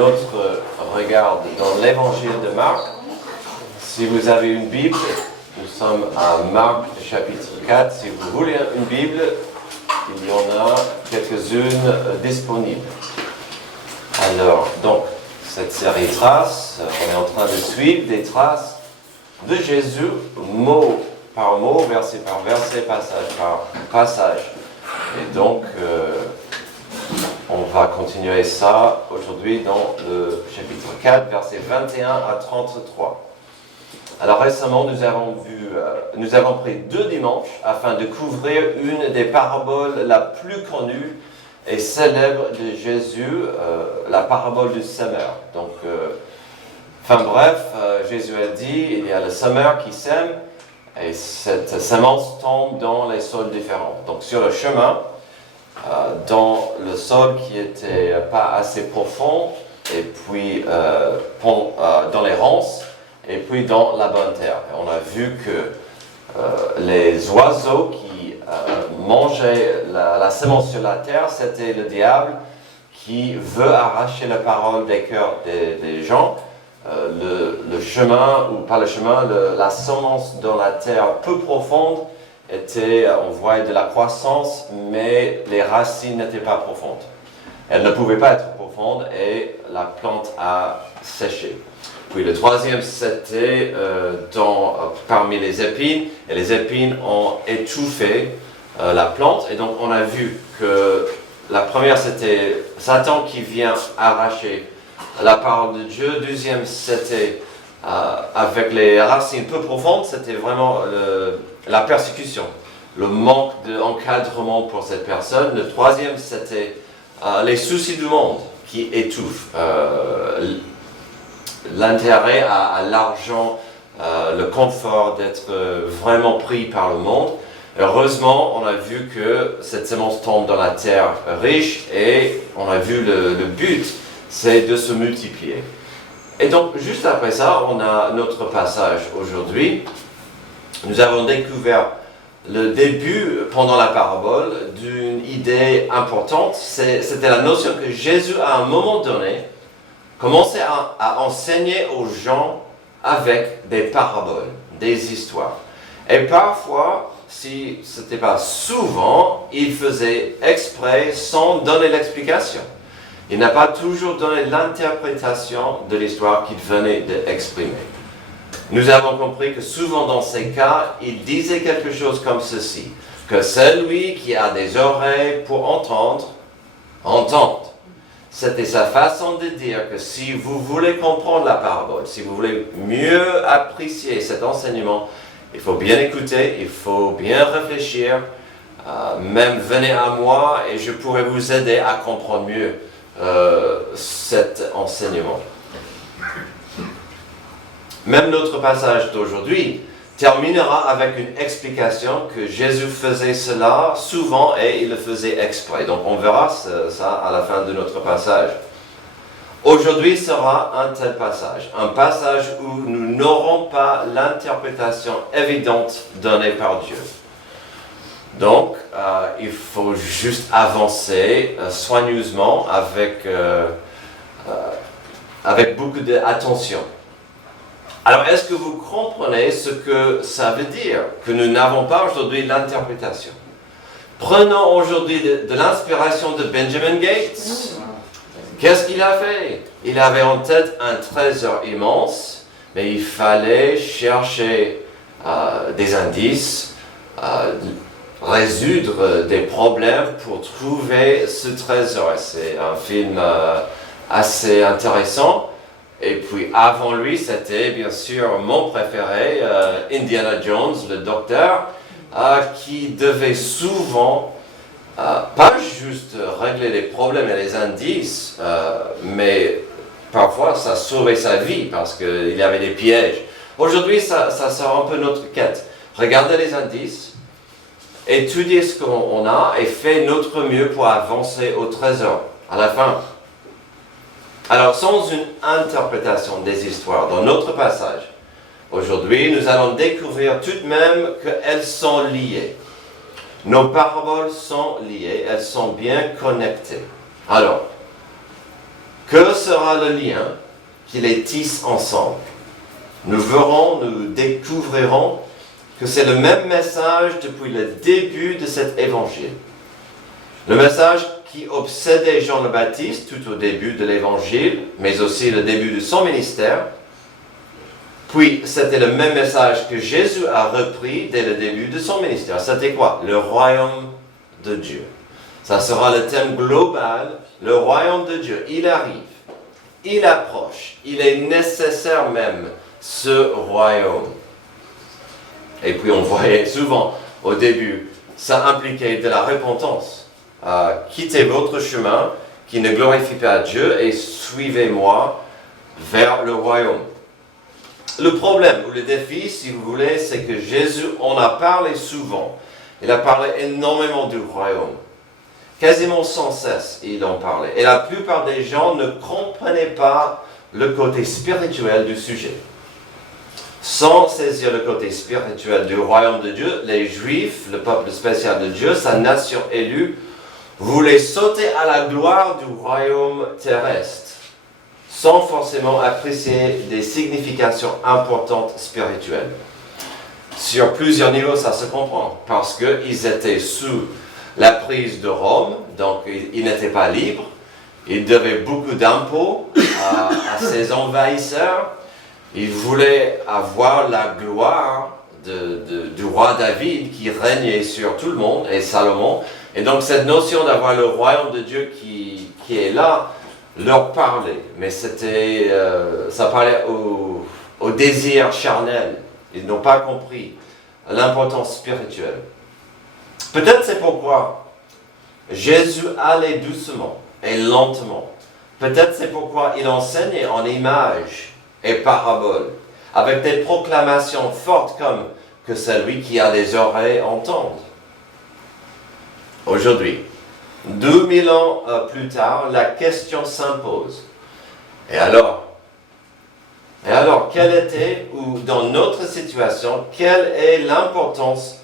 notre regard dans l'évangile de Marc. Si vous avez une Bible, nous sommes à Marc chapitre 4. Si vous voulez une Bible, il y en a quelques-unes disponibles. Alors, donc, cette série Traces, on est en train de suivre des traces de Jésus, mot par mot, verset par verset, passage par passage. Et donc, on va continuer ça aujourd'hui dans le chapitre 4, versets 21 à 33. Alors récemment, nous avons pris 2 dimanches afin de couvrir une des paraboles la plus connue et célèbre de Jésus, la parabole du semeur. Donc, Jésus a dit, il y a le semeur qui sème, et cette semence tombe dans les sols différents. Donc sur le chemin, dans le sol qui n'était pas assez profond, et puis dans les ronces, et puis dans la bonne terre. Et on a vu que les oiseaux qui mangeaient la semence sur la terre, c'était le diable qui veut arracher la parole des cœurs des gens. Le chemin, ou pas le chemin, la semence dans la terre peu profonde on voyait de la croissance, mais les racines n'étaient pas profondes. Elles ne pouvaient pas être profondes et la plante a séché. Puis le troisième, c'était parmi les épines, et les épines ont étouffé la plante. Et donc on a vu que la première, c'était Satan qui vient arracher la parole de Dieu. Deuxième, c'était avec les racines peu profondes, c'était vraiment la persécution, le manque d'encadrement pour cette personne. Le troisième, c'était les soucis du monde qui étouffent l'intérêt à l'argent, le confort d'être vraiment pris par le monde. Heureusement, on a vu que cette semence tombe dans la terre riche et on a vu le but, c'est de se multiplier. Et donc, juste après ça, on a notre passage aujourd'hui. Nous avons découvert le début, pendant la parabole, d'une idée importante. C'était la notion que Jésus, à un moment donné, commençait à enseigner aux gens avec des paraboles, des histoires. Et parfois, si ce n'était pas souvent, il faisait exprès sans donner l'explication. Il n'a pas toujours donné l'interprétation de l'histoire qu'il venait d'exprimer. Nous avons compris que souvent dans ces cas, il disait quelque chose comme ceci, que celui qui a des oreilles pour entendre, entende. C'était sa façon de dire que si vous voulez comprendre la parabole, si vous voulez mieux apprécier cet enseignement, il faut bien écouter, il faut bien réfléchir, même venez à moi et je pourrai vous aider à comprendre mieux cet enseignement. Même notre passage d'aujourd'hui terminera avec une explication que Jésus faisait cela souvent et il le faisait exprès. Donc on verra ça à la fin de notre passage. Aujourd'hui sera un tel passage, un passage où nous n'aurons pas l'interprétation évidente donnée par Dieu. Donc, il faut juste avancer soigneusement avec beaucoup d'attention. Alors, est-ce que vous comprenez ce que ça veut dire, que nous n'avons pas aujourd'hui l'interprétation? Prenons aujourd'hui de l'inspiration de Benjamin Gates. Qu'est-ce qu'il a fait? Il avait en tête un trésor immense, mais il fallait chercher des indices, résoudre des problèmes pour trouver ce trésor. C'est un film assez intéressant. Et puis avant lui, c'était bien sûr mon préféré, Indiana Jones, le docteur, qui devait souvent, pas juste régler les problèmes et les indices, mais parfois ça sauvait sa vie parce qu'il y avait des pièges. Aujourd'hui, ça sera un peu notre quête. Regardez les indices, étudier ce qu'on a et faire notre mieux pour avancer au trésor à la fin. Alors, sans une interprétation des histoires dans notre passage, aujourd'hui, nous allons découvrir tout de même qu'elles sont liées. Nos paraboles sont liées, elles sont bien connectées. Alors, Que sera le lien qui les tisse ensemble? Nous verrons, nous découvrirons que c'est le même message depuis le début de cet évangile. Le message qui obsédait Jean le Baptiste tout au début de l'évangile, mais aussi le début de son ministère. Puis, c'était le même message que Jésus a repris dès le début de son ministère. C'était quoi? Le royaume de Dieu. Ça sera le thème global, le royaume de Dieu. Il arrive, il approche, il est nécessaire même, ce royaume. Et puis, on voyait souvent au début, ça impliquait de la repentance. Quittez votre chemin qui ne glorifie pas Dieu et suivez-moi vers le royaume. Le problème ou le défi, si vous voulez, c'est que Jésus en a parlé souvent. Il a parlé énormément du royaume. Quasiment sans cesse, il en parlait. Et la plupart des gens ne comprenaient pas le côté spirituel du sujet. Sans saisir le côté spirituel du royaume de Dieu, les Juifs, le peuple spécial de Dieu, sa nation élue, voulaient sauter à la gloire du royaume terrestre, sans forcément apprécier des significations importantes spirituelles. Sur plusieurs niveaux, ça se comprend, parce qu'ils étaient sous la prise de Rome, donc ils n'étaient pas libres, ils devaient beaucoup d'impôts à ces envahisseurs, ils voulaient avoir la gloire du roi David qui régnait sur tout le monde, et Salomon. Et donc cette notion d'avoir le royaume de Dieu qui est là, leur parlait. Mais ça parlait au désir charnel. Ils n'ont pas compris l'importance spirituelle. Peut-être c'est pourquoi Jésus allait doucement et lentement. Peut-être c'est pourquoi il enseignait en images et paraboles, avec des proclamations fortes comme que celui qui a des oreilles entende. Aujourd'hui, 2000 ans plus tard, la question s'impose. Et alors, quelle était, ou dans notre situation, quelle est l'importance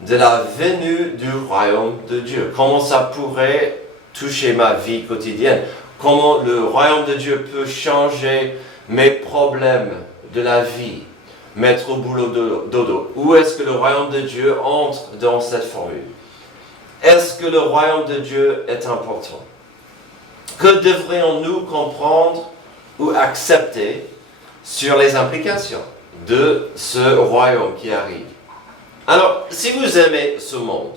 de la venue du royaume de Dieu? Comment ça pourrait toucher ma vie quotidienne? Comment le royaume de Dieu peut changer mes problèmes de la vie, mettre au boulot dodo? Où est-ce que le royaume de Dieu entre dans cette formule? Est-ce que le royaume de Dieu est important? Que devrions-nous comprendre ou accepter sur les implications de ce royaume qui arrive? Alors, si vous aimez ce monde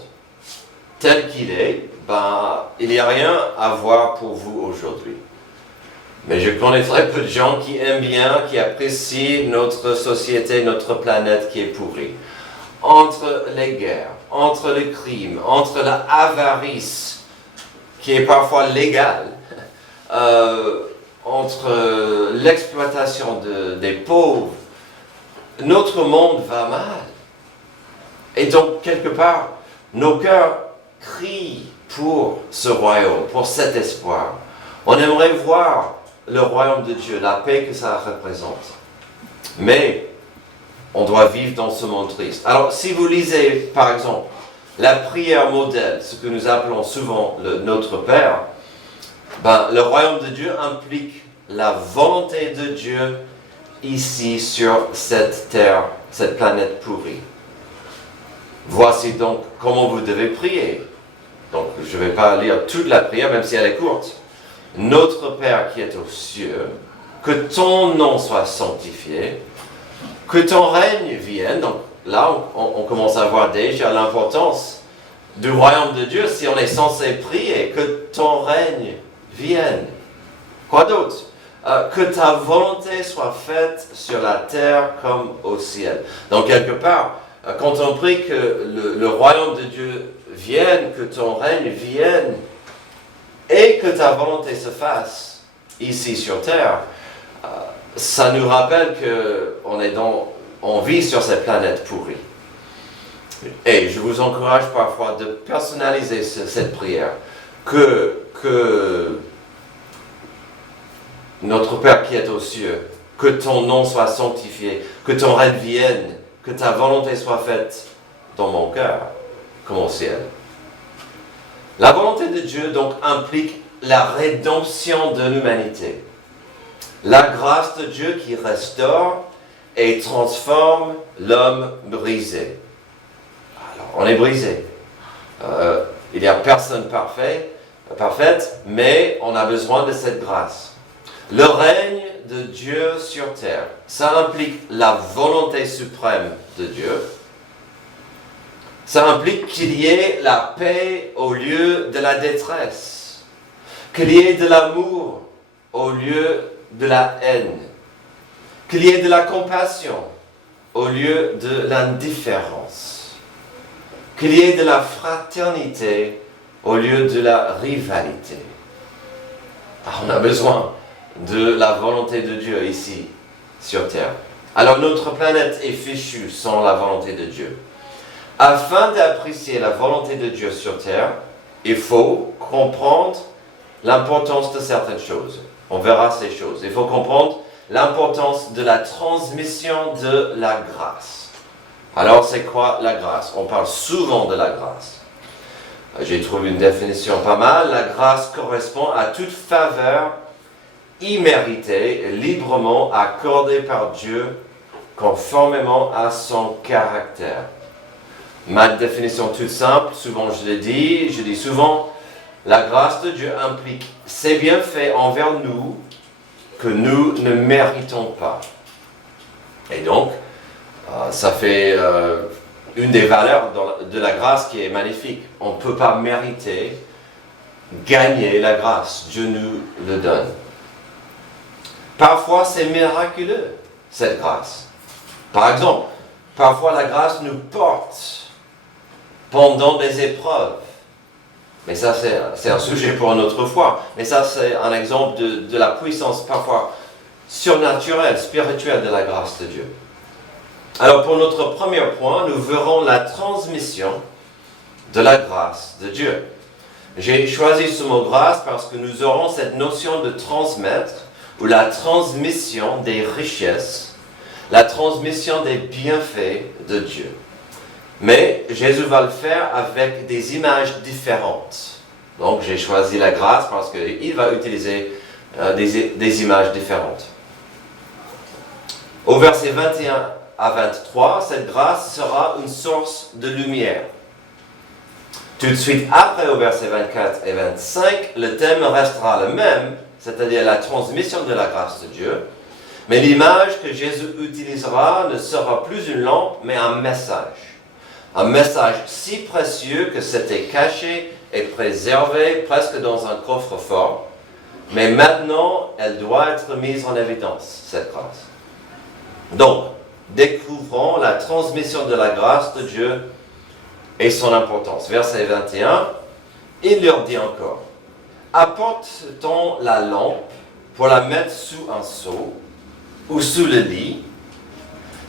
tel qu'il est, il n'y a rien à voir pour vous aujourd'hui. Mais je connais très peu de gens qui aiment bien, qui apprécient notre société, notre planète qui est pourrie. Entre les guerres, entre les crimes, entre la avarice, qui est parfois légale, entre l'exploitation des pauvres, notre monde va mal. Et donc, quelque part, nos cœurs crient pour ce royaume, pour cet espoir. On aimerait voir le royaume de Dieu, la paix que ça représente. Mais on doit vivre dans ce monde triste. Alors, si vous lisez, par exemple, la prière modèle, ce que nous appelons souvent Notre Père, le royaume de Dieu implique la volonté de Dieu ici sur cette terre, cette planète pourrie. Voici donc comment vous devez prier. Donc, je ne vais pas lire toute la prière, même si elle est courte. Notre Père qui est aux cieux, que ton nom soit sanctifié, que ton règne vienne. Donc là, on commence à voir déjà l'importance du royaume de Dieu si on est censé prier, que ton règne vienne. Quoi d'autre? Que ta volonté soit faite sur la terre comme au ciel. Donc quelque part, quand on prie que le royaume de Dieu vienne, que ton règne vienne, et que ta volonté se fasse ici sur terre, ça nous rappelle qu'on vit sur cette planète pourrie. Et je vous encourage parfois de personnaliser cette prière. Que notre Père qui est aux cieux, que ton nom soit sanctifié, que ton règne vienne, que ta volonté soit faite dans mon cœur, comme au ciel. La volonté de Dieu donc implique la rédemption de l'humanité. La grâce de Dieu qui restaure et transforme l'homme brisé. Alors, on est brisé. Il n'y a personne parfaite, mais on a besoin de cette grâce. Le règne de Dieu sur terre, ça implique la volonté suprême de Dieu. Ça implique qu'il y ait la paix au lieu de la détresse, qu'il y ait de l'amour au lieu de la haine, qu'il y ait de la compassion au lieu de l'indifférence, qu'il y ait de la fraternité au lieu de la rivalité. On a besoin de la volonté de Dieu ici, sur terre. Alors notre planète est fichue sans la volonté de Dieu. Afin d'apprécier la volonté de Dieu sur terre, il faut comprendre l'importance de certaines choses. On verra ces choses. Il faut comprendre l'importance de la transmission de la grâce. Alors, c'est quoi la grâce? On parle souvent de la grâce. J'ai trouvé une définition pas mal. La grâce correspond à toute faveur imméritée et librement accordée par Dieu conformément à son caractère. Ma définition toute simple, souvent je dis souvent, la grâce de Dieu implique ses bienfaits envers nous que nous ne méritons pas. Et donc, ça fait une des valeurs de la grâce qui est magnifique. On ne peut pas mériter, gagner la grâce. Dieu nous le donne. Parfois, c'est miraculeux, cette grâce. Par exemple, parfois la grâce nous porte pendant des épreuves. Mais ça, c'est un sujet pour une autre fois. Mais ça, c'est un exemple de la puissance parfois surnaturelle, spirituelle de la grâce de Dieu. Alors, pour notre premier point, nous verrons la transmission de la grâce de Dieu. J'ai choisi ce mot grâce parce que nous aurons cette notion de transmettre, ou la transmission des richesses, la transmission des bienfaits de Dieu. Mais Jésus va le faire avec des images différentes. Donc j'ai choisi la grâce parce qu'il va utiliser des images différentes. Au verset 21 à 23, cette grâce sera une source de lumière. Tout de suite après, au verset 24 et 25, le thème restera le même, c'est-à-dire la transmission de la grâce de Dieu. Mais l'image que Jésus utilisera ne sera plus une lampe, mais un message. Un message si précieux que c'était caché et préservé presque dans un coffre-fort. Mais maintenant, elle doit être mise en évidence, cette grâce. Donc, découvrons la transmission de la grâce de Dieu et son importance. Verset 21, il leur dit encore, « Apporte-t-on la lampe pour la mettre sous un seau ou sous le lit?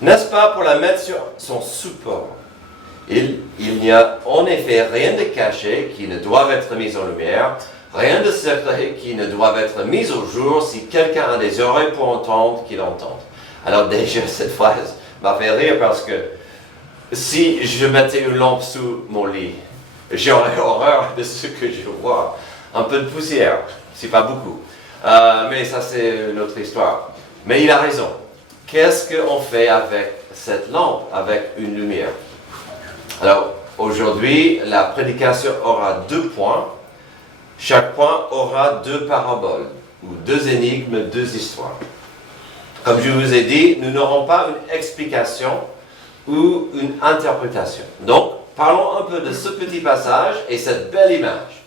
N'est-ce pas pour la mettre sur son support? Il n'y a en effet rien de caché qui ne doive être mis en lumière, rien de secret qui ne doive être mis au jour. Si quelqu'un a des oreilles pour entendre, qu'il entende. » Alors déjà, cette phrase m'a fait rire parce que si je mettais une lampe sous mon lit, j'aurais horreur de ce que je vois. Un peu de poussière, c'est pas beaucoup. Mais ça, c'est une autre histoire. Mais il a raison. Qu'est-ce qu'on fait avec cette lampe, avec une lumière? Alors, aujourd'hui, la prédication aura 2 points. Chaque point aura 2 paraboles, ou 2 énigmes, 2 histoires. Comme je vous ai dit, nous n'aurons pas une explication ou une interprétation. Donc, parlons un peu de ce petit passage et cette belle image.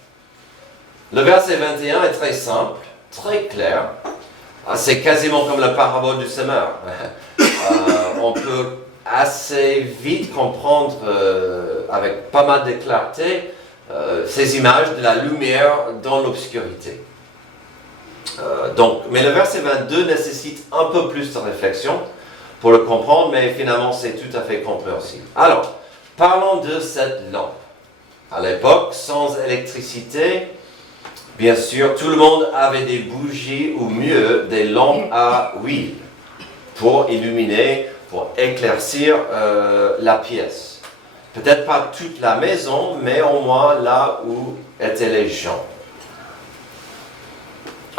Le verset 21 est très simple, très clair. C'est quasiment comme la parabole du semeur. On peut assez vite comprendre, avec pas mal de clarté, ces images de la lumière dans l'obscurité. Mais le verset 22 nécessite un peu plus de réflexion pour le comprendre, mais finalement c'est tout à fait compréhensible. Alors, parlons de cette lampe. À l'époque, sans électricité, bien sûr, tout le monde avait des bougies ou mieux, des lampes à huile pour illuminer, pour éclaircir la pièce. Peut-être pas toute la maison, mais au moins là où étaient les gens.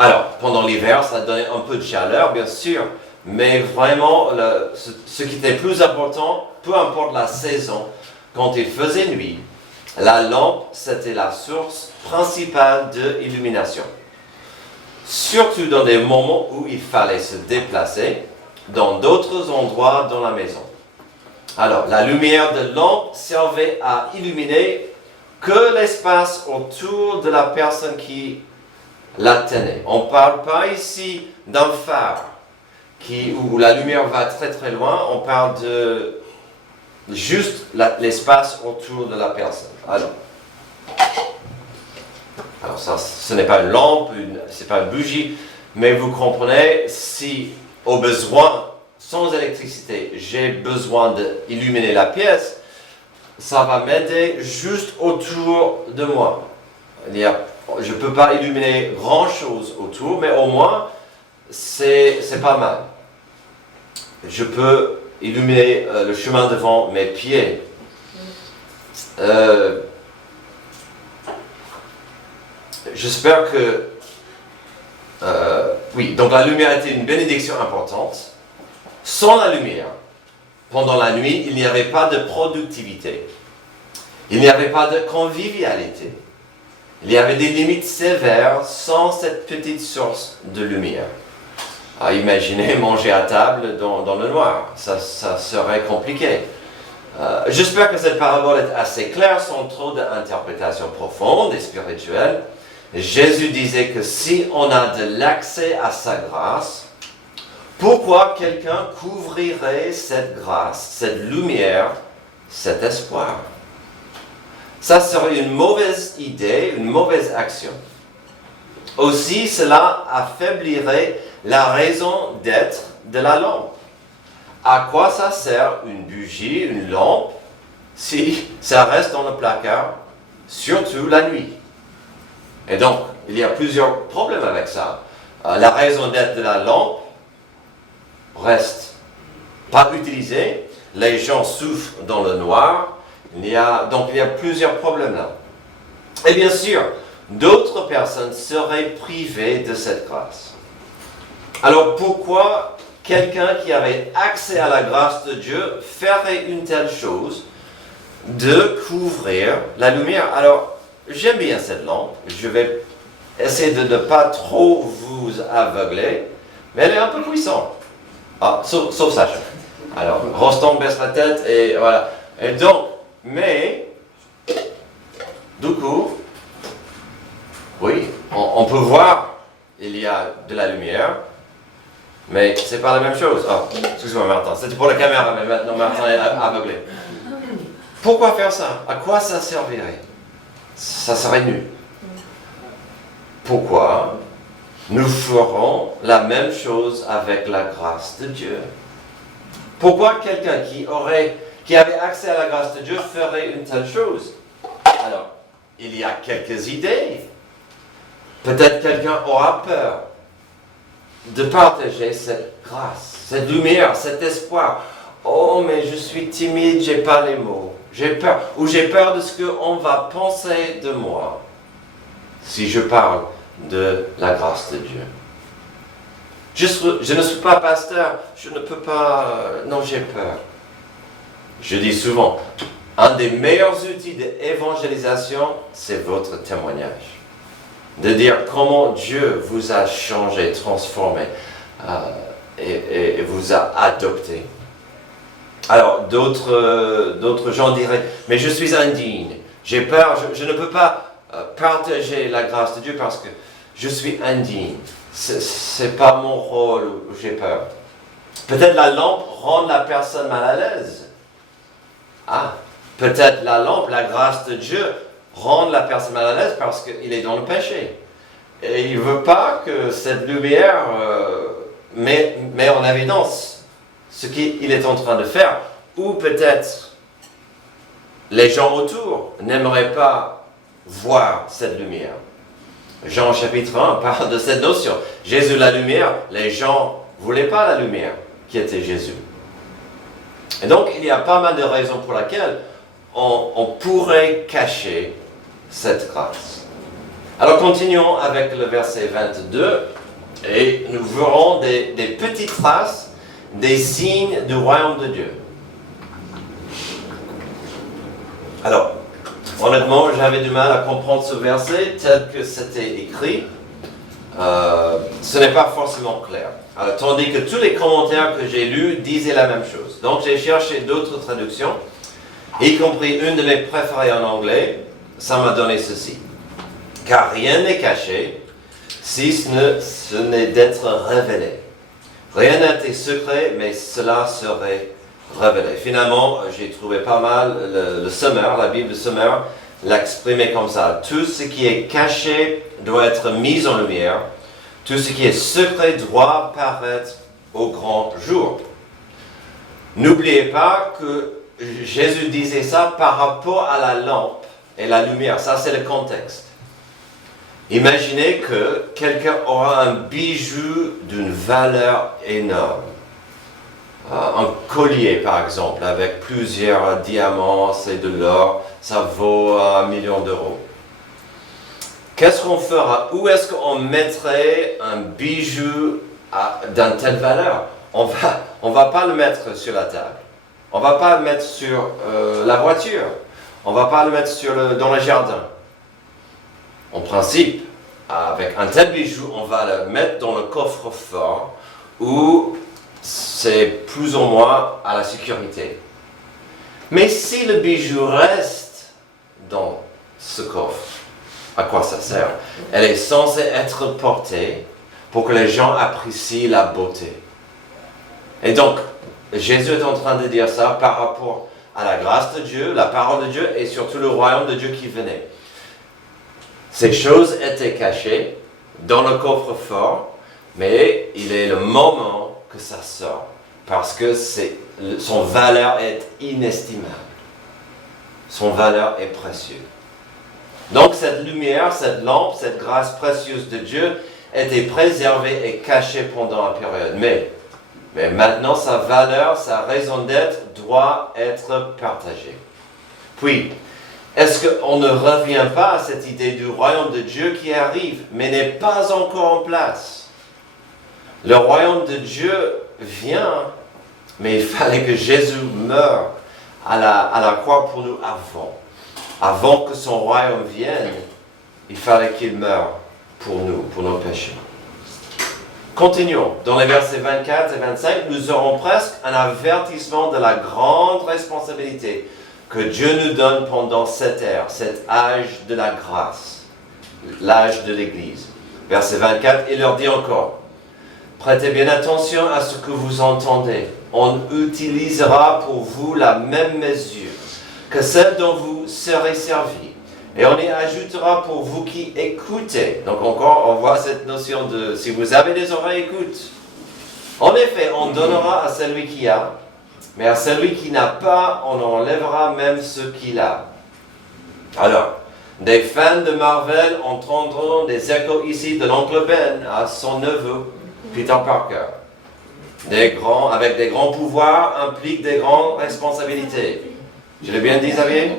Alors, pendant l'hiver, ça donnait un peu de chaleur, bien sûr, mais vraiment, ce qui était plus important, peu importe la saison, quand il faisait nuit, la lampe, c'était la source principale d'illumination. Surtout dans des moments où il fallait se déplacer dans d'autres endroits dans la maison. Alors, la lumière de lampe servait à illuminer que l'espace autour de la personne qui la tenait. On ne parle pas ici d'un phare où la lumière va très très loin, on parle de juste l'espace autour de la personne. Alors ça, ce n'est pas une lampe, ce n'est pas une bougie, mais vous comprenez, si au besoin, sans électricité, j'ai besoin d'illuminer la pièce, ça va m'aider juste autour de moi. Je ne peux pas illuminer grand-chose autour, mais au moins, c'est pas mal. Je peux illuminer le chemin devant mes pieds. J'espère que... oui, donc la lumière était une bénédiction importante. Sans la lumière, pendant la nuit, il n'y avait pas de productivité. Il n'y avait pas de convivialité. Il y avait des limites sévères sans cette petite source de lumière. Imaginez manger à table dans le noir, ça serait compliqué. J'espère que cette parabole est assez claire, sans trop d'interprétations profondes et spirituelles. Jésus disait que si on a de l'accès à sa grâce, pourquoi quelqu'un couvrirait cette grâce, cette lumière, cet espoir? Ça serait une mauvaise idée, une mauvaise action. Aussi, cela affaiblirait la raison d'être de la lampe. À quoi ça sert une bougie, une lampe, si ça reste dans le placard, surtout la nuit? Et donc, il y a plusieurs problèmes avec ça. La raison d'être de la lampe reste pas utilisée, les gens souffrent dans le noir, donc il y a plusieurs problèmes là. Et bien sûr, d'autres personnes seraient privées de cette grâce. Alors pourquoi quelqu'un qui avait accès à la grâce de Dieu ferait une telle chose de couvrir la lumière? Alors, j'aime bien cette lampe, je vais essayer de ne pas trop vous aveugler, mais elle est un peu puissante. Sauf Sacha. Alors, Rostand baisse la tête et voilà. Et donc, mais, du coup, oui, on peut voir, il y a de la lumière, mais c'est pas la même chose. Excuse-moi Martin, c'était pour la caméra, mais maintenant Martin est aveuglé. Pourquoi faire ça? À quoi ça servirait? Ça serait nul. Pourquoi nous ferons la même chose avec la grâce de Dieu? Pourquoi quelqu'un qui avait accès à la grâce de Dieu ferait une telle chose? Alors, il y a quelques idées. Peut-être quelqu'un aura peur de partager cette grâce, cette lumière, cet espoir. Oh, mais je suis timide, j'ai pas les mots. J'ai peur. Ou j'ai peur de ce qu'on va penser de moi si je parle de la grâce de Dieu. Je ne suis pas pasteur, je ne peux pas... non, j'ai peur. Je dis souvent, un des meilleurs outils d'évangélisation, c'est votre témoignage. De dire comment Dieu vous a changé, transformé et vous a adopté. Alors, d'autres gens diraient, mais je suis indigne, j'ai peur, je ne peux pas partager la grâce de Dieu parce que je suis indigne. C'est pas mon rôle, j'ai peur. Peut-être la lampe rend la personne mal à l'aise. Peut-être la lampe, la grâce de Dieu, rend la personne mal à l'aise parce qu'il est dans le péché. Et il ne veut pas que cette lumière met en évidence ce qu'il est en train de faire. Ou peut-être les gens autour n'aimeraient pas voir cette lumière. Jean chapitre 1 parle de cette notion. Jésus la lumière, les gens ne voulaient pas la lumière qui était Jésus. Et donc il y a pas mal de raisons pour lesquelles on pourrait cacher cette grâce. Alors continuons avec le verset 22 et nous verrons des petites traces des signes du royaume de Dieu. Alors, honnêtement, j'avais du mal à comprendre ce verset tel que c'était écrit. Ce n'est pas forcément clair. Tandis que tous les commentaires que j'ai lus disaient la même chose. Donc j'ai cherché d'autres traductions, y compris une de mes préférées en anglais. Ça m'a donné ceci. Car rien n'est caché, si ce n'est d'être révélé. Rien n'a été secret, mais cela serait révélé. Finalement, j'ai trouvé pas mal le Sommaire, la Bible Sommaire, l'exprimait comme ça. Tout ce qui est caché doit être mis en lumière. Tout ce qui est secret doit paraître au grand jour. N'oubliez pas que Jésus disait ça par rapport à la lampe et la lumière. Ça, c'est le contexte. Imaginez que quelqu'un aura un bijou d'une valeur énorme. Un collier, par exemple, avec plusieurs diamants, c'est de l'or, ça vaut 1 million d'euros. Qu'est-ce qu'on fera? Où est-ce qu'on mettrait un bijou d'une telle valeur? On va pas le mettre sur la table. On va pas le mettre sur la voiture. On va pas le mettre dans le jardin. En principe, avec un tel bijou, on va le mettre dans le coffre-fort où c'est plus ou moins à la sécurité. Mais si le bijou reste dans ce coffre, à quoi ça sert? Elle est censée être portée pour que les gens apprécient la beauté. Et donc, Jésus est en train de dire ça par rapport à la grâce de Dieu, la parole de Dieu et surtout le royaume de Dieu qui venait. Ces choses étaient cachées dans le coffre-fort, mais il est le moment que ça sort parce que son valeur est inestimable. Son valeur est précieuse. Donc cette lumière, cette lampe, cette grâce précieuse de Dieu était préservée et cachée pendant la période. Mais maintenant, sa valeur, sa raison d'être doit être partagée. Puis, est-ce qu'on ne revient pas à cette idée du royaume de Dieu qui arrive, mais n'est pas encore en place? Le royaume de Dieu vient, mais il fallait que Jésus meure à la croix pour nous avant. Avant que son royaume vienne, il fallait qu'il meure pour nous, pour nos péchés. Continuons. Dans les versets 24 et 25, nous aurons presque un avertissement de la grande responsabilité que Dieu nous donne pendant cette ère, cet âge de la grâce, l'âge de l'Église. Verset 24, il leur dit encore, prêtez bien attention à ce que vous entendez. On utilisera pour vous la même mesure que celle dont vous serez servis. Et on y ajoutera pour vous qui écoutez. Donc encore, on voit cette notion de, si vous avez des oreilles, écoute. En effet, on donnera à celui qui a, mais à celui qui n'a pas, on enlèvera même ce qu'il a. Alors, des fans de Marvel entendront des échos ici de l'oncle Ben à son neveu, Peter Parker. Avec des grands pouvoirs impliquent des grandes responsabilités. Je l'ai bien dit, Xavier?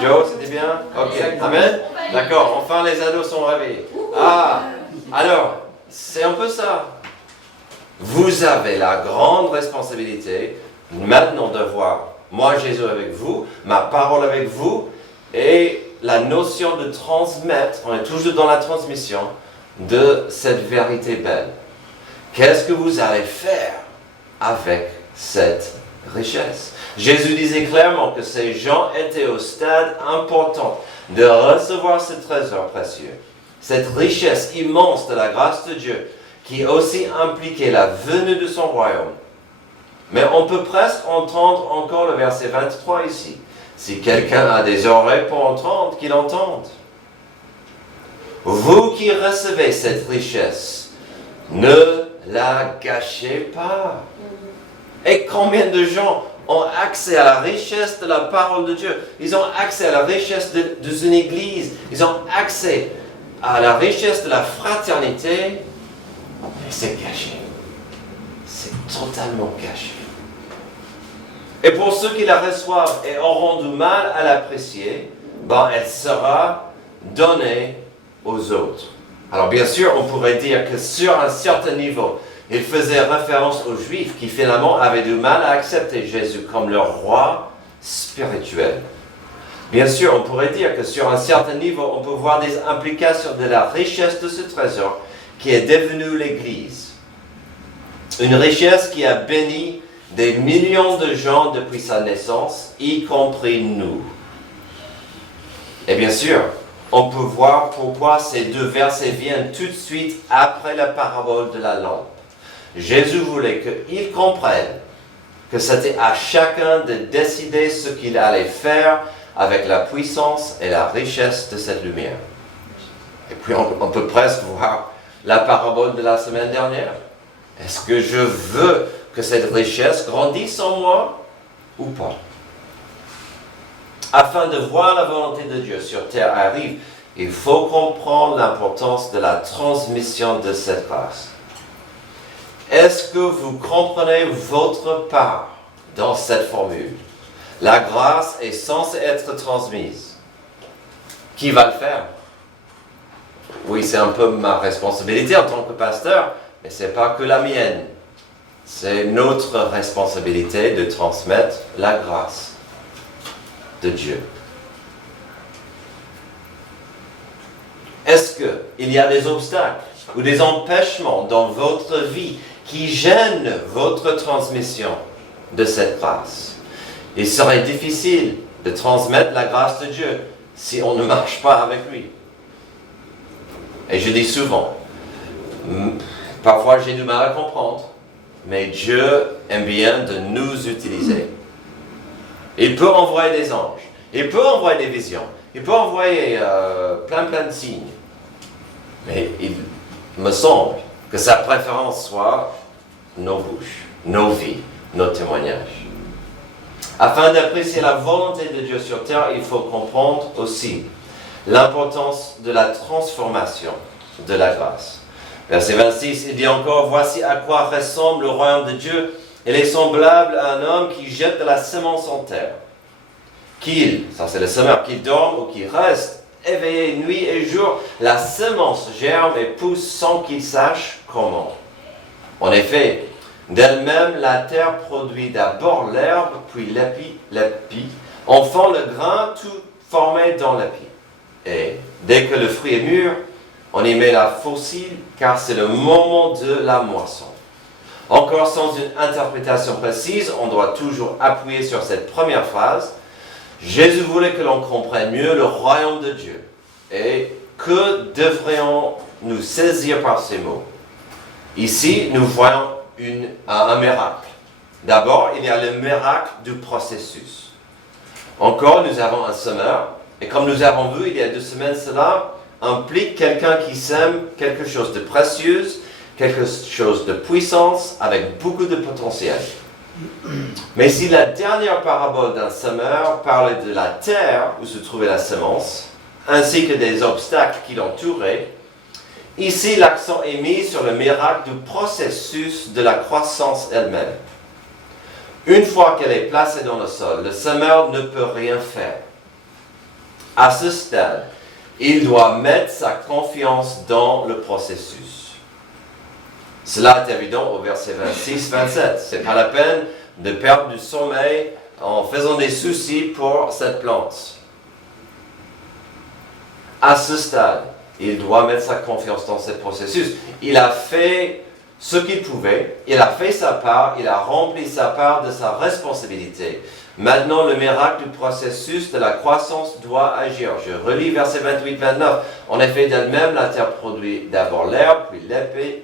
Joe, c'était bien? Ok, amen? D'accord, enfin les ados sont réveillés. Alors, c'est un peu ça. Vous avez la grande responsabilité maintenant de voir moi Jésus avec vous, ma parole avec vous, et la notion de transmettre, on est toujours dans la transmission de cette vérité belle. Qu'est-ce que vous allez faire avec cette richesse? Jésus disait clairement que ces gens étaient au stade important de recevoir ce trésor précieux, cette richesse immense de la grâce de Dieu, qui aussi impliquait la venue de son royaume. Mais on peut presque entendre encore le verset 23 ici. Si quelqu'un a des oreilles pour entendre, qu'il entende. Vous qui recevez cette richesse, ne la gâchez pas. Et combien de gens ont accès à la richesse de la parole de Dieu? Ils ont accès à la richesse d'une église. Ils ont accès à la richesse de la fraternité. Mais c'est gâché. C'est totalement gâché. Et pour ceux qui la reçoivent et auront du mal à l'apprécier, elle sera donnée aux autres. Alors bien sûr, on pourrait dire que sur un certain niveau, il faisait référence aux Juifs qui finalement avaient du mal à accepter Jésus comme leur roi spirituel. Bien sûr, on pourrait dire que sur un certain niveau, on peut voir des implications de la richesse de ce trésor qui est devenu l'Église. Une richesse qui a béni des millions de gens depuis sa naissance, y compris nous. Et bien sûr, on peut voir pourquoi ces deux versets viennent tout de suite après la parabole de la lampe. Jésus voulait qu'ils comprennent que c'était à chacun de décider ce qu'il allait faire avec la puissance et la richesse de cette lumière. Et puis on peut presque voir la parabole de la semaine dernière. Est-ce que je veux que cette richesse grandisse en moi ou pas? Afin de voir la volonté de Dieu sur terre arrive, il faut comprendre l'importance de la transmission de cette grâce. Est-ce que vous comprenez votre part dans cette formule? La grâce est censée être transmise. Qui va le faire? Oui, c'est un peu ma responsabilité en tant que pasteur, mais ce n'est pas que la mienne. C'est notre responsabilité de transmettre la grâce de Dieu. Est-ce qu'il y a des obstacles ou des empêchements dans votre vie qui gênent votre transmission de cette grâce? Il serait difficile de transmettre la grâce de Dieu si on ne marche pas avec lui. Et je dis souvent, parfois j'ai du mal à comprendre, mais Dieu aime bien de nous utiliser. Il peut envoyer des anges, il peut envoyer des visions, il peut envoyer plein de signes. Mais il me semble que sa préférence soit nos bouches, nos vies, nos témoignages. Afin d'apprécier la volonté de Dieu sur terre, il faut comprendre aussi l'importance de la transformation de la grâce. Verset 26, il dit encore, « Voici à quoi ressemble le royaume de Dieu. Il est semblable à un homme qui jette de la semence en terre. Ça c'est le semeur, qu'il dorme ou qu'il reste éveillé nuit et jour, la semence germe et pousse sans qu'il sache comment. En effet, d'elle-même, la terre produit d'abord l'herbe, puis l'épi, enfant le grain tout formé dans l'épi. Et dès que le fruit est mûr, on y met la faucille, car c'est le moment de la moisson. » Encore sans une interprétation précise, on doit toujours appuyer sur cette première phrase. Jésus voulait que l'on comprenne mieux le royaume de Dieu. Et que devrions-nous saisir par ces mots? Ici, nous voyons un miracle. D'abord, il y a le miracle du processus. Encore, nous avons un semeur. Et comme nous avons vu il y a 2 semaines, cela implique quelqu'un qui sème quelque chose de précieux, quelque chose de puissance, avec beaucoup de potentiel. Mais si la dernière parabole d'un semeur parlait de la terre où se trouvait la semence, ainsi que des obstacles qui l'entouraient, ici l'accent est mis sur le miracle du processus de la croissance elle-même. Une fois qu'elle est placée dans le sol, le semeur ne peut rien faire. À ce stade, il doit mettre sa confiance dans le processus. Cela est évident au verset 26-27. Ce n'est pas la peine de perdre du sommeil en faisant des soucis pour cette plante. À ce stade, il doit mettre sa confiance dans ce processus. Il a fait ce qu'il pouvait, il a fait sa part, il a rempli sa part de sa responsabilité. Maintenant, le miracle du processus de la croissance doit agir. Je relis verset 28-29. En effet, d'elle-même, la terre produit d'abord l'herbe, puis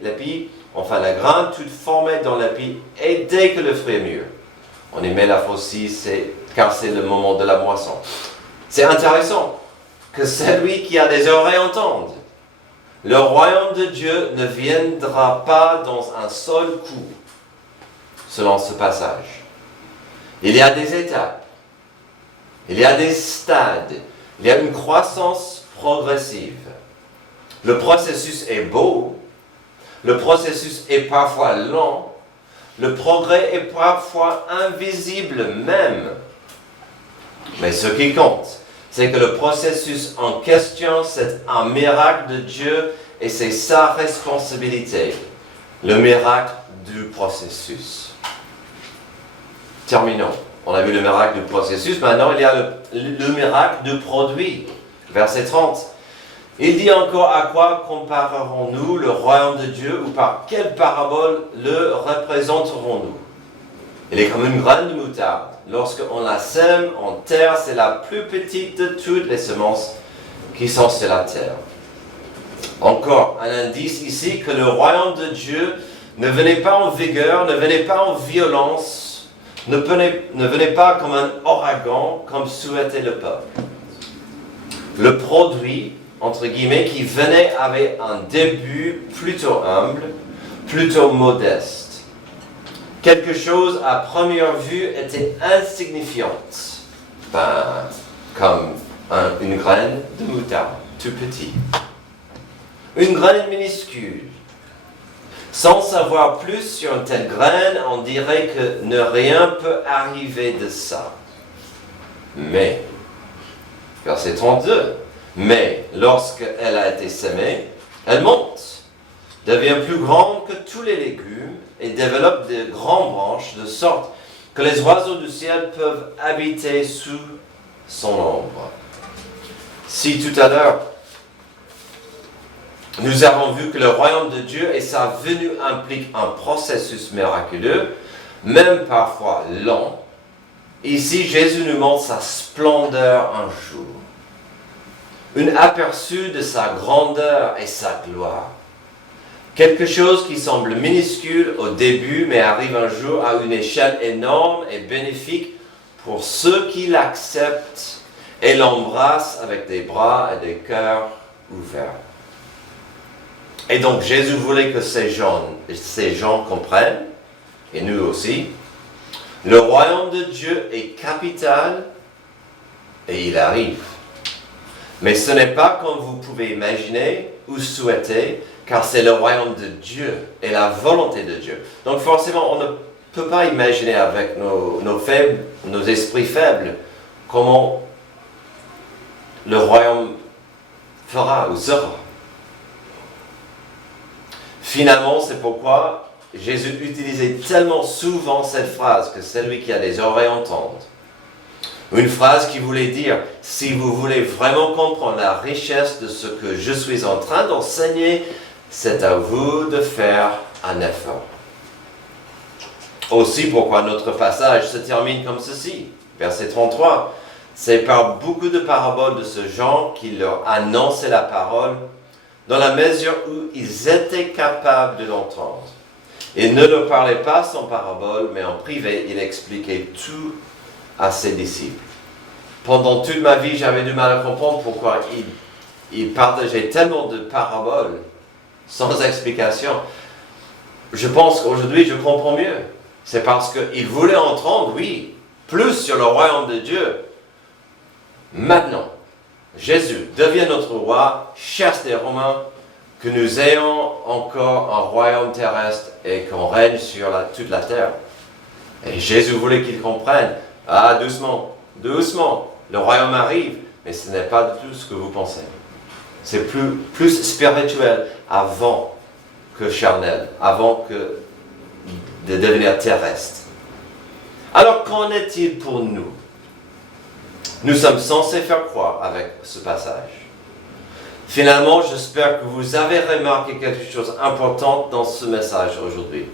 l'épi, enfin la graine, toute formée dans l'épi, et dès que le fruit est mûr, on y met la faucille, car c'est le moment de la moisson. C'est intéressant que celui qui a des oreilles entende. Le royaume de Dieu ne viendra pas dans un seul coup, selon ce passage. Il y a des étapes, il y a des stades, il y a une croissance progressive. Le processus est beau, le processus est parfois lent, le progrès est parfois invisible même. Mais ce qui compte, c'est que le processus en question, c'est un miracle de Dieu et c'est sa responsabilité, le miracle du processus. Terminons. On a vu le miracle du processus, maintenant il y a le miracle du produit. Verset 30. Il dit encore, à quoi comparerons-nous le royaume de Dieu ou par quelle parabole le représenterons-nous? Il est comme une graine de moutarde. Lorsqu'on la sème en terre, c'est la plus petite de toutes les semences qui sont sur la terre. Encore un indice ici que le royaume de Dieu ne venait pas en vigueur, ne venait pas en violence, ne venait pas comme un ouragan, comme souhaitait le peuple. Le produit, entre guillemets, qui venait avait un début plutôt humble, plutôt modeste. Quelque chose à première vue était insignifiante, comme une graine de moutarde, tout petit. Une graine minuscule. Sans savoir plus sur une telle graine, on dirait que ne rien peut arriver de ça. Mais, verset 32, mais lorsqu'elle a été semée, elle monte, devient plus grande que tous les légumes et développe de grandes branches de sorte que les oiseaux du ciel peuvent habiter sous son ombre. Si tout à l'heure, nous avons vu que le royaume de Dieu et sa venue impliquent un processus miraculeux, même parfois lent, ici Jésus nous montre sa splendeur un jour. Un aperçu de sa grandeur et sa gloire. Quelque chose qui semble minuscule au début, mais arrive un jour à une échelle énorme et bénéfique pour ceux qui l'acceptent et l'embrassent avec des bras et des cœurs ouverts. Et donc Jésus voulait que ces gens comprennent, et nous aussi, le royaume de Dieu est capital et il arrive. Mais ce n'est pas comme vous pouvez imaginer ou souhaiter, car c'est le royaume de Dieu et la volonté de Dieu. Donc forcément, on ne peut pas imaginer avec nos esprits faibles, comment le royaume fera ou sera. Finalement, c'est pourquoi Jésus utilisait tellement souvent cette phrase que celui qui a des oreilles entende. Une phrase qui voulait dire, si vous voulez vraiment comprendre la richesse de ce que je suis en train d'enseigner, c'est à vous de faire un effort. Aussi pourquoi notre passage se termine comme ceci, verset 33. C'est par beaucoup de paraboles de ce genre qu'il leur annonçait la parole, dans la mesure où ils étaient capables de l'entendre. Il ne leur parlait pas sans parabole, mais en privé, il expliquait tout à ses disciples. Pendant toute ma vie, j'avais du mal à comprendre pourquoi il partageait tellement de paraboles sans explication. Je pense qu'aujourd'hui, je comprends mieux. C'est parce qu'il voulait entendre, oui, plus sur le royaume de Dieu. Maintenant, Jésus devient notre roi, chasse des Romains, que nous ayons encore un royaume terrestre et qu'on règne sur toute la terre. Et Jésus voulait qu'ils comprennent, doucement, doucement, le royaume arrive, mais ce n'est pas du tout ce que vous pensez. C'est plus spirituel avant que charnel, avant que de devenir terrestre. Alors qu'en est-il pour nous? Nous sommes censés faire croire avec ce passage. Finalement, j'espère que vous avez remarqué quelque chose d'important dans ce message aujourd'hui.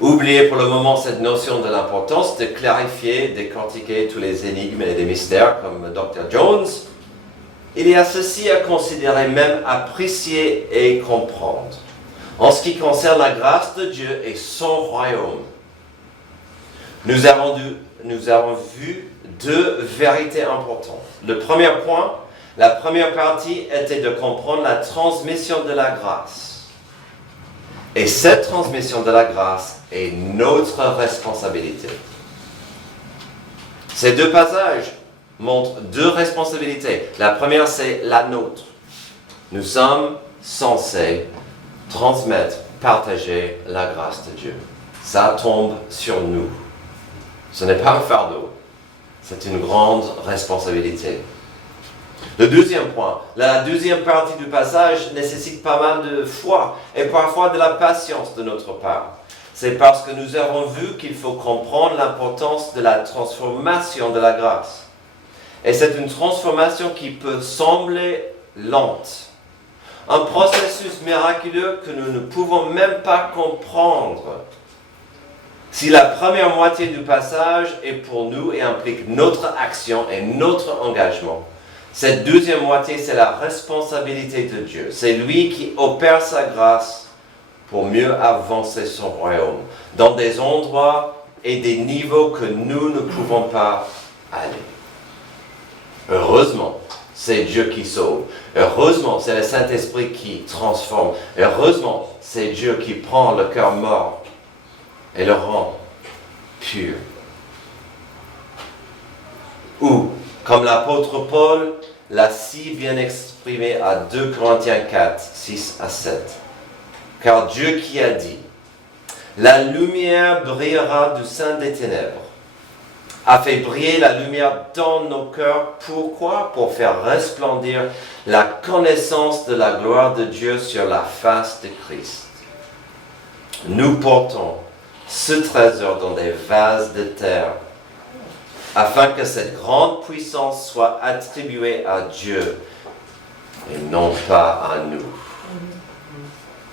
Oubliez pour le moment cette notion de l'importance de clarifier, décortiquer tous les énigmes et les mystères comme Dr. Jones. Il y a ceci à considérer, même apprécier et comprendre. En ce qui concerne la grâce de Dieu et son royaume, nous avons vu deux vérités importantes. Le premier point, la première partie était de comprendre la transmission de la grâce. Et cette transmission de la grâce est notre responsabilité. Ces deux passages montrent deux responsabilités. La première, c'est la nôtre. Nous sommes censés transmettre, partager la grâce de Dieu. Ça tombe sur nous. Ce n'est pas un fardeau. C'est une grande responsabilité. Le deuxième point, la deuxième partie du passage nécessite pas mal de foi et parfois de la patience de notre part. C'est parce que nous avons vu qu'il faut comprendre l'importance de la transformation de la grâce. Et c'est une transformation qui peut sembler lente. Un processus miraculeux que nous ne pouvons même pas comprendre. Si la première moitié du passage est pour nous et implique notre action et notre engagement, cette deuxième moitié, c'est la responsabilité de Dieu. C'est lui qui opère sa grâce pour mieux avancer son royaume dans des endroits et des niveaux que nous ne pouvons pas aller. Heureusement, c'est Dieu qui sauve. Heureusement, c'est le Saint-Esprit qui transforme. Heureusement, c'est Dieu qui prend le cœur mort et le rend pur. Ou, comme l'apôtre Paul l'a si bien exprimé à 2 Corinthiens 4, 6 à 7. Car Dieu qui a dit, « La lumière brillera du sein des ténèbres », a fait briller la lumière dans nos cœurs. Pourquoi? Pour faire resplendir la connaissance de la gloire de Dieu sur la face de Christ. Nous portons ce trésor dans des vases de terre, afin que cette grande puissance soit attribuée à Dieu et non pas à nous.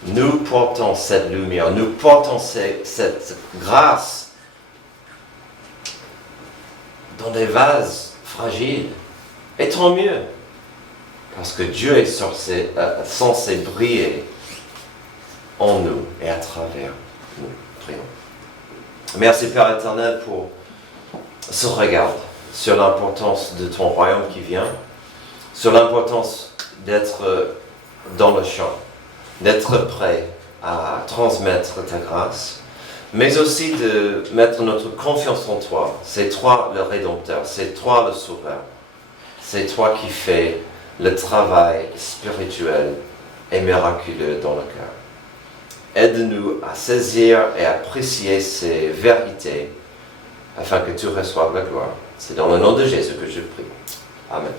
Nous portons cette lumière, nous portons cette grâce dans des vases fragiles. Et tant mieux, parce que Dieu est censé briller en nous et à travers nous. Prions. Merci Père éternel pour ce regard sur l'importance de ton royaume qui vient, sur l'importance d'être dans le champ, d'être prêt à transmettre ta grâce, mais aussi de mettre notre confiance en toi. C'est toi le Rédempteur, c'est toi le Sauveur, c'est toi qui fais le travail spirituel et miraculeux dans le cœur. Aide-nous à saisir et apprécier ces vérités afin que tu reçoives la gloire. C'est dans le nom de Jésus que je prie. Amen.